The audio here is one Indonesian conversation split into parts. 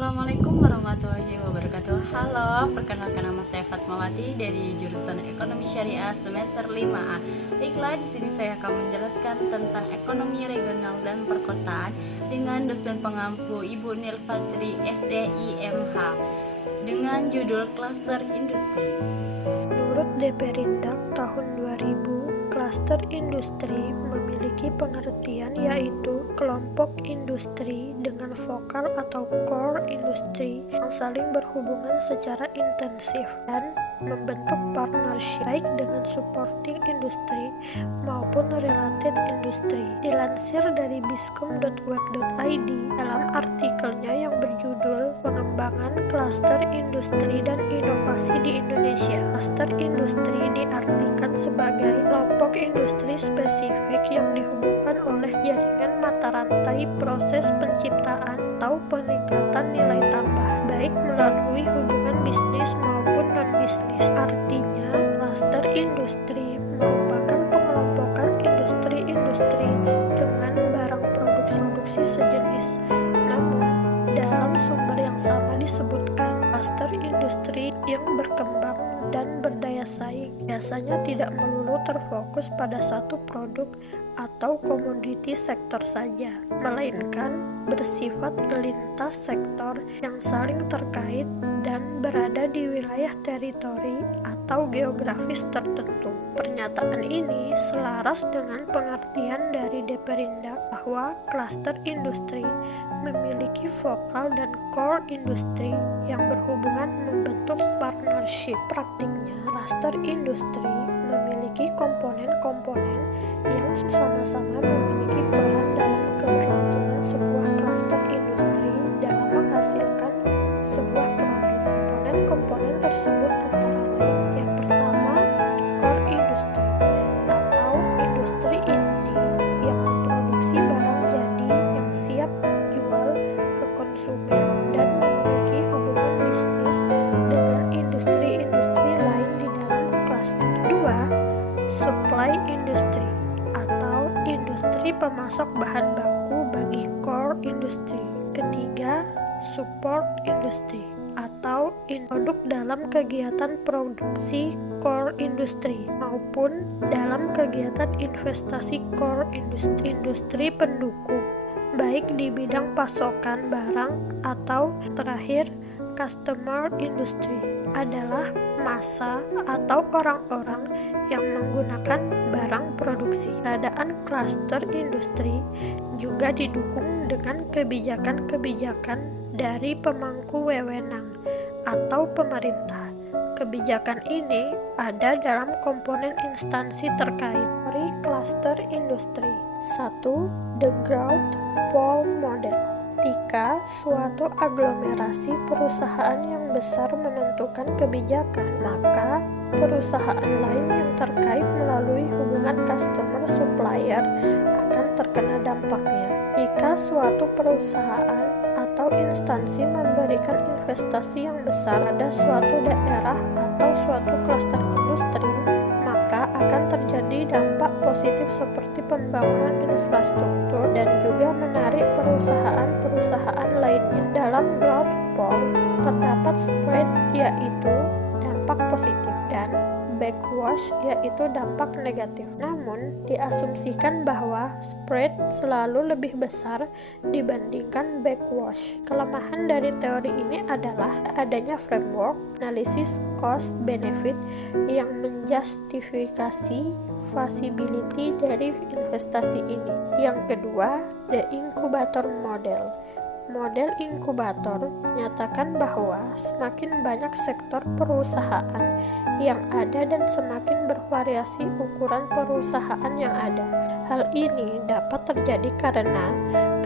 Assalamualaikum warahmatullahi wabarakatuh. Halo, perkenalkan nama saya Fatmawati dari jurusan Ekonomi Syariah semester 5A. Baiklah, di sini saya akan menjelaskan tentang ekonomi regional dan perkotaan dengan dosen pengampu Ibu Nilfatri SDIMH dengan judul Klaster Industri. Menurut Deperindak tahun 2000, klaster industri memiliki pengertian yaitu kelompok industri dengan vokal atau core industri yang saling berhubungan secara intensif dan membentuk partnership baik dengan supporting industri maupun related industry. Dilansir dari biskom.web.id dalam artikelnya yang berjudul Pengembangan Klaster Industri dan Inovasi di Indonesia. Klaster industri diartikan sebagai kelompok industri spesifik yang dihubungkan oleh jaringan mata rantai proses penciptaan atau peningkatan nilai tambah, baik melalui hubungan bisnis maupun non-bisnis. Artinya, klaster industri merupakan pengelompokan industri-industri dengan barang produksi sejenis. Namun, dalam sumber yang sama disebutkan klaster industri yang berkembang dan berdaya saing biasanya tidak melulu terfokus pada satu produk atau komoditi sektor saja, melainkan bersifat lintas sektor yang saling terkait dan berada di wilayah teritori atau geografis tertentu. Pernyataan ini selaras dengan pengertian dari Deperindak bahwa klaster industri memiliki vokal dan core industri yang berhubungan membentuk partnership. Praktiknya, klaster industri memiliki komponen-komponen yang sama-sama memiliki peran dalam keberlangsungan sebuah klaster industri dalam menghasilkan sebuah produk. Komponen-komponen tersebut antara lain: yang pertama, core industry atau industri inti yang memproduksi barang jadi yang siap jual ke konsumen dan memiliki hubungan bisnis dengan industri-industri lain di dalam klaster. Dua, supply industry atau industri pemasok bahan baku bagi core industry. Ketiga, support industry atau produk dalam kegiatan produksi core industry maupun dalam kegiatan investasi core industry. Industri pendukung baik di bidang pasokan barang atau terakhir customer industry adalah massa atau orang-orang yang menggunakan barang produksi. Keberadaan klaster industri juga didukung dengan kebijakan-kebijakan dari pemangku wewenang atau pemerintah. Kebijakan ini ada dalam komponen instansi terkait. Dari klaster industri. 1. The Growth Pole Model. Ketika suatu aglomerasi perusahaan yang besar menentukan kebijakan, maka perusahaan lain yang terkait melalui hubungan customer-supplier akan terkena dampaknya. Jika suatu perusahaan atau instansi memberikan investasi yang besar pada suatu daerah atau suatu klaster industri, maka akan terjadi dampak positif seperti pembangunan infrastruktur dan juga menarik perusahaan-perusahaan lainnya. Dalam growth pole terdapat spread yaitu dampak positif dan backwash yaitu dampak negatif. Namun, diasumsikan bahwa spread selalu lebih besar dibandingkan backwash. Kelemahan dari teori ini adalah adanya framework analisis cost benefit yang menjustifikasi feasibility dari investasi ini. Yang kedua, the incubator model. Model inkubator menyatakan bahwa semakin banyak sektor perusahaan yang ada dan semakin bervariasi ukuran perusahaan yang ada. Hal ini dapat terjadi karena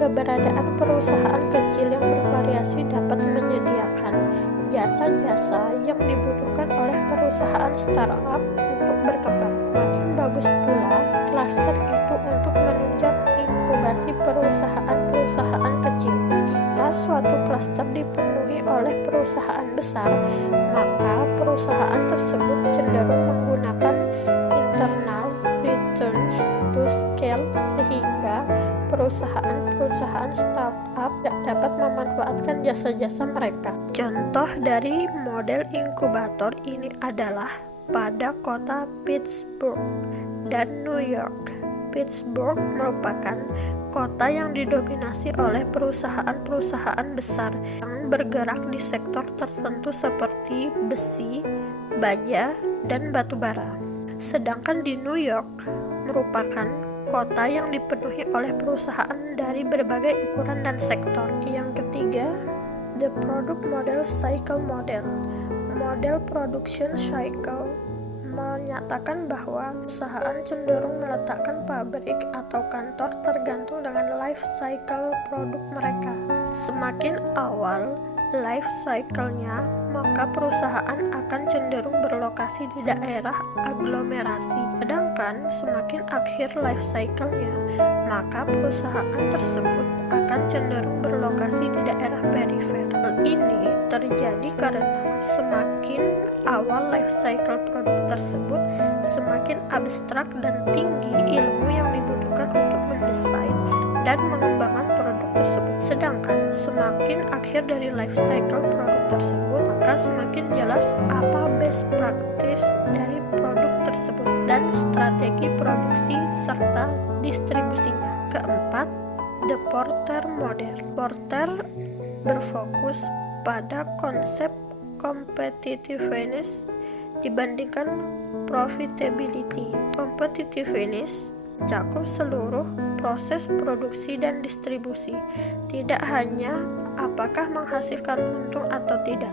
keberadaan perusahaan kecil yang bervariasi dapat menyediakan jasa-jasa yang dibutuhkan oleh perusahaan startup untuk berkembang. Makin bagus pula klaster itu untuk menunjang inkubasi perusahaan-perusahaan kecil. Jika suatu klaster dipenuhi oleh perusahaan besar, maka perusahaan tersebut cenderung menggunakan internal returns to scale sehingga perusahaan-perusahaan startup dapat memanfaatkan jasa-jasa mereka. Contoh dari model inkubator ini adalah pada kota Pittsburgh dan New York. Pittsburgh merupakan kota yang didominasi oleh perusahaan-perusahaan besar yang bergerak di sektor tertentu seperti besi, baja, dan batu bara. Sedangkan di New York merupakan kota yang dipenuhi oleh perusahaan dari berbagai ukuran dan sektor. Yang ketiga, the product model cycle model. Model production cycle menyatakan bahwa perusahaan cenderung meletakkan pabrik atau kantor tergantung dengan life cycle produk mereka. Semakin awal life cycle-nya, maka perusahaan akan cenderung berlokasi di daerah aglomerasi. Sedangkan semakin akhir life cycle-nya, maka perusahaan tersebut akan cenderung berlokasi di daerah perifer. Hal ini terjadi karena semakin awal life cycle produk tersebut, semakin abstrak dan tinggi ilmu yang dibutuhkan untuk mendesain dan mengembangkan produk tersebut. Sedangkan semakin akhir dari life cycle produk tersebut, maka semakin jelas apa best practice dari produk tersebut dan strategi produksi serta distribusinya. Keempat, the Porter model. Porter berfokus pada konsep competitiveness dibandingkan profitability. Competitiveness mencakup seluruh proses produksi dan distribusi, tidak hanya apakah menghasilkan untung atau tidak.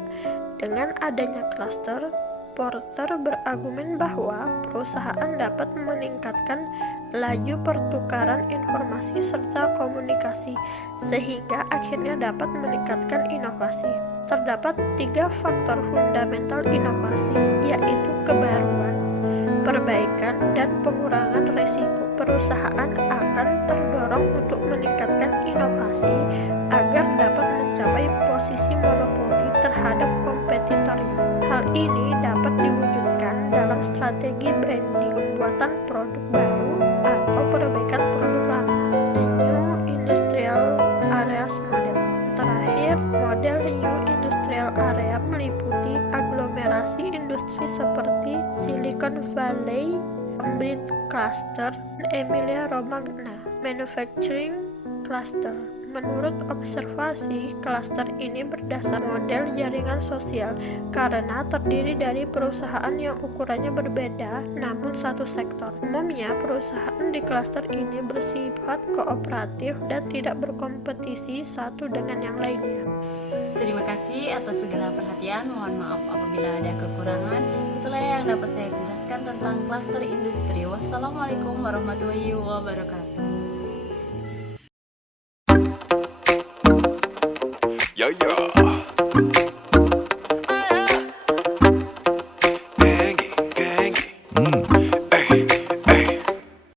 Dengan adanya klaster, Porter berargumen bahwa perusahaan dapat meningkatkan laju pertukaran informasi serta komunikasi, sehingga akhirnya dapat meningkatkan inovasi. Terdapat 3 faktor fundamental inovasi, yaitu kebaruan, perbaikan, dan pengurangan resiko. Perusahaan akan terdorong untuk meningkatkan inovasi agar dapat mencapai posisi monopoli terhadap kompetitornya. Hal ini dapat diwujudkan dalam strategi branding, pembuatan produk baru, atau perbaikan produk lama. The New Industrial Areas Model. Terakhir, model New Industrial Area meliputi aglomerasi industri seperti Silicon Valley, Cambridge Cluster, dan Emilia-Romagna Manufacturing Cluster. Menurut observasi, klaster ini berdasar model jaringan sosial karena terdiri dari perusahaan yang ukurannya berbeda namun satu sektor. Umumnya, perusahaan di klaster ini bersifat kooperatif dan tidak berkompetisi satu dengan yang lainnya. Terima kasih atas segala perhatian. Mohon maaf apabila ada kekurangan. Itulah yang dapat saya jelaskan tentang klaster industri. Wassalamualaikum warahmatullahi wabarakatuh. Yeah, yeah.